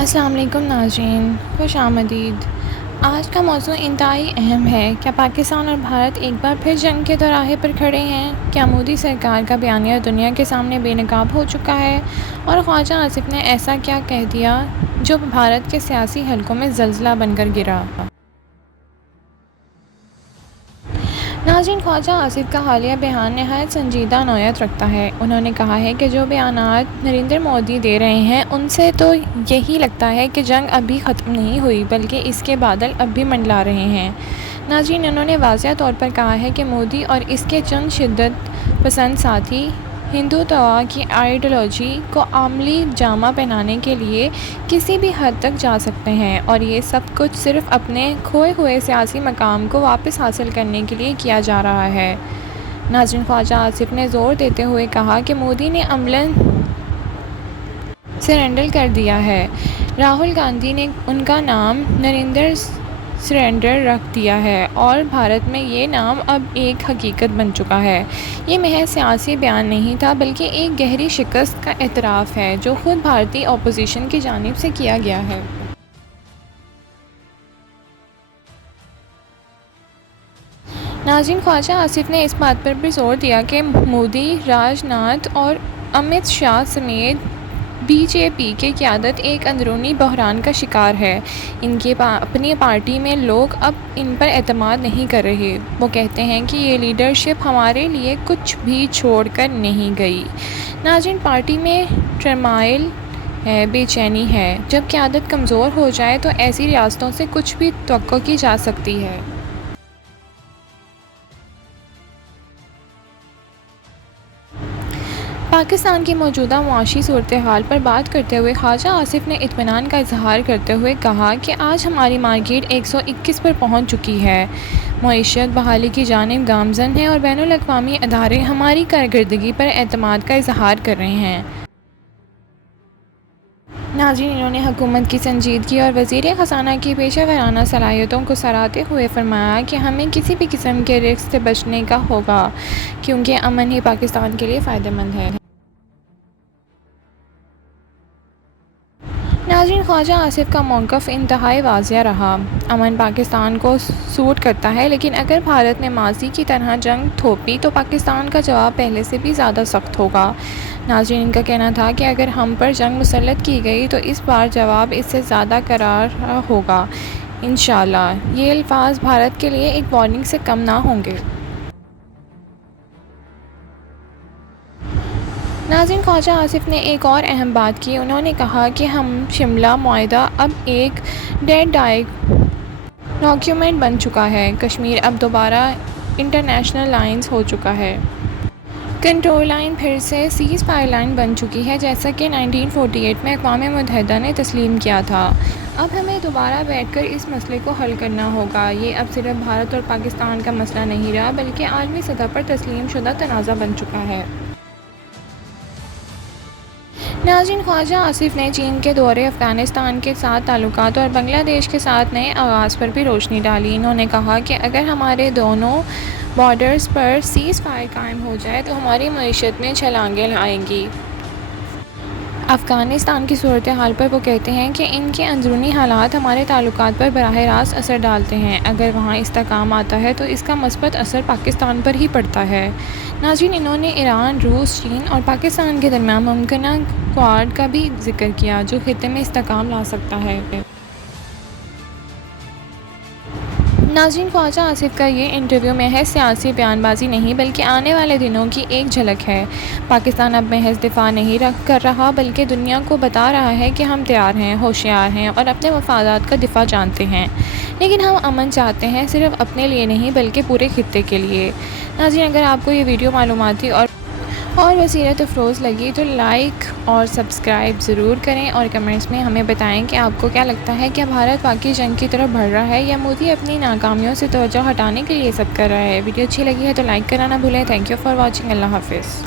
السلام علیکم ناظرین، خوش آمدید۔ آج کا موضوع انتہائی اہم ہے۔ کیا پاکستان اور بھارت ایک بار پھر جنگ کے دوراہے پر کھڑے ہیں؟ کیا مودی سرکار کا بیانیہ دنیا کے سامنے بے نقاب ہو چکا ہے؟ اور خواجہ آصف نے ایسا کیا کہہ دیا جو بھارت کے سیاسی حلقوں میں زلزلہ بن کر گرا؟ ناظرین، خواجہ آصف کا حالیہ بیان نہایت سنجیدہ نوعیت رکھتا ہے۔ انہوں نے کہا ہے کہ جو بیانات نریندر مودی دے رہے ہیں ان سے تو یہی لگتا ہے کہ جنگ ابھی ختم نہیں ہوئی بلکہ اس کے بادل اب بھی منڈلا رہے ہیں۔ ناظرین، انہوں نے واضح طور پر کہا ہے کہ مودی اور اس کے چند شدت پسند ساتھی ہندوتوا کی آئیڈیالوجی کو عملی جامہ پہنانے کے لیے کسی بھی حد تک جا سکتے ہیں، اور یہ سب کچھ صرف اپنے کھوئے ہوئے سیاسی مقام کو واپس حاصل کرنے کے لیے کیا جا رہا ہے۔ ناظرین، خواجہ آصف نے زور دیتے ہوئے کہا کہ مودی نے عملاً سرنڈر کر دیا ہے۔ راہل گاندھی نے ان کا نام نریندر سرنڈر رکھ دیا ہے اور بھارت میں یہ نام اب ایک حقیقت بن چکا ہے۔ یہ محض سیاسی بیان نہیں تھا بلکہ ایک گہری شکست کا اعتراف ہے جو خود بھارتی اپوزیشن کی جانب سے کیا گیا ہے۔ ناظرین، خواجہ آصف نے اس بات پر بھی زور دیا کہ مودی، راج ناتھ اور امت شاہ سمیت بی جے پی کی قیادت ایک اندرونی بحران کا شکار ہے۔ ان کی اپنی پارٹی میں لوگ اب ان پر اعتماد نہیں کر رہے۔ وہ کہتے ہیں کہ یہ لیڈرشپ ہمارے لیے کچھ بھی چھوڑ کر نہیں گئی۔ ناظرین، پارٹی میں ٹرمائل ہے، بے چینی ہے۔ جب قیادت کمزور ہو جائے تو ایسی ریاستوں سے کچھ بھی توقع کی جا سکتی ہے۔ پاکستان کی موجودہ معاشی صورتحال پر بات کرتے ہوئے خواجہ آصف نے اطمینان کا اظہار کرتے ہوئے کہا کہ آج ہماری مارکیٹ 121 پر پہنچ چکی ہے، معیشت بحالی کی جانب گامزن ہے اور بین الاقوامی ادارے ہماری کارکردگی پر اعتماد کا اظہار کر رہے ہیں۔ ناظرین، انہوں نے حکومت کی سنجیدگی اور وزیر خزانہ کی پیشہ ورانہ صلاحیتوں کو سراہتے ہوئے فرمایا کہ ہمیں کسی بھی قسم کے رسک سے بچنے کا ہوگا کیونکہ امن ہی پاکستان کے لیے فائدہ مند ہے۔ ناظرین، خواجہ آصف کا موقف انتہائی واضح رہا۔ امن پاکستان کو سوٹ کرتا ہے، لیکن اگر بھارت نے ماضی کی طرح جنگ تھوپی تو پاکستان کا جواب پہلے سے بھی زیادہ سخت ہوگا۔ ناظرین، ان کا کہنا تھا کہ اگر ہم پر جنگ مسلط کی گئی تو اس بار جواب اس سے زیادہ کرارا ہوگا۔ انشاءاللہ یہ الفاظ بھارت کے لیے ایک وارننگ سے کم نہ ہوں گے۔ ناظرین، خواجہ آصف نے ایک اور اہم بات کی۔ انہوں نے کہا کہ شملہ معاہدہ اب ایک ڈیڈ ڈاکیومنٹ بن چکا ہے۔ کشمیر اب دوبارہ انٹرنیشنل لائنز ہو چکا ہے۔ کنٹرول لائن پھر سے سیز فائر لائن بن چکی ہے جیسا کہ 1948 میں اقوام متحدہ نے تسلیم کیا تھا۔ اب ہمیں دوبارہ بیٹھ کر اس مسئلے کو حل کرنا ہوگا۔ یہ اب صرف بھارت اور پاکستان کا مسئلہ نہیں رہا بلکہ عالمی سطح پر تسلیم شدہ تنازع بن چکا ہے۔ ناظرین، خواجہ آصف نے چین کے دورے، افغانستان کے ساتھ تعلقات اور بنگلہ دیش کے ساتھ نئے آغاز پر بھی روشنی ڈالی۔ انہوں نے کہا کہ اگر ہمارے دونوں بارڈرز پر سیز فائر قائم ہو جائے تو ہماری معیشت میں چھلانگیں آئیں گی۔ افغانستان کی صورتحال پر وہ کہتے ہیں کہ ان کے اندرونی حالات ہمارے تعلقات پر براہ راست اثر ڈالتے ہیں۔ اگر وہاں استحکام آتا ہے تو اس کا مثبت اثر پاکستان پر ہی پڑتا ہے۔ ناظرین، انہوں نے ایران، روس، چین اور پاکستان کے درمیان ممکنہ کوآڈ کا بھی ذکر کیا جو خطے میں استحکام لا سکتا ہے۔ ناظرین، خواجہ آصف کا یہ انٹرویو محض سیاسی بیان بازی نہیں بلکہ آنے والے دنوں کی ایک جھلک ہے۔ پاکستان اب محض دفاع نہیں کر رہا بلکہ دنیا کو بتا رہا ہے کہ ہم تیار ہیں، ہوشیار ہیں اور اپنے مفادات کا دفاع جانتے ہیں، لیکن ہم امن چاہتے ہیں، صرف اپنے لیے نہیں بلکہ پورے خطے کے لیے۔ ناظرین، اگر آپ کو یہ ویڈیو معلوماتی اور بصیرت افروز لگی تو لائک اور سبسکرائب ضرور کریں اور کمنٹس میں ہمیں بتائیں کہ آپ کو کیا لگتا ہے، کیا بھارت واقعی جنگ کی طرف بڑھ رہا ہے یا مودی اپنی ناکامیوں سے توجہ ہٹانے کے لیے سب کر رہا ہے۔ ویڈیو اچھی لگی ہے تو لائک کرنا نہ بھولیں۔ Thank you for watching. اللہ حافظ۔